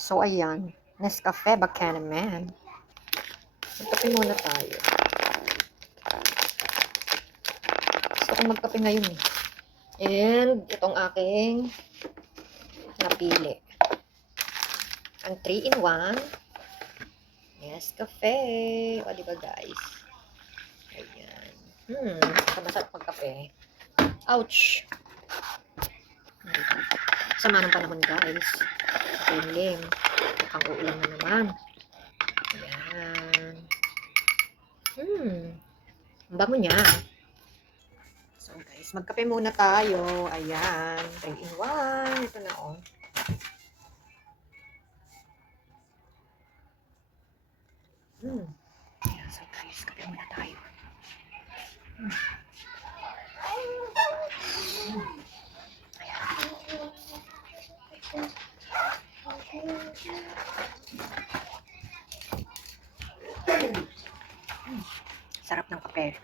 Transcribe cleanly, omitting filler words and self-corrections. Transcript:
So, ayan. Nescafe Buchanan. Magkape muna tayo. Gusto kong magkape ngayon eh. And, itong aking napili. Ang 3-in-1. Nescafe. O, diba guys? Ayan. Masarap magkape. Ouch! Sama ng panahon guys. Limlim. Mukhang uulan na naman. Ayan. Ang bango niya. So guys, magkape muna tayo. Ayan. 3-in-1. Ito na oh. Ayan. So guys, kape muna tayo. Sarap ng kape.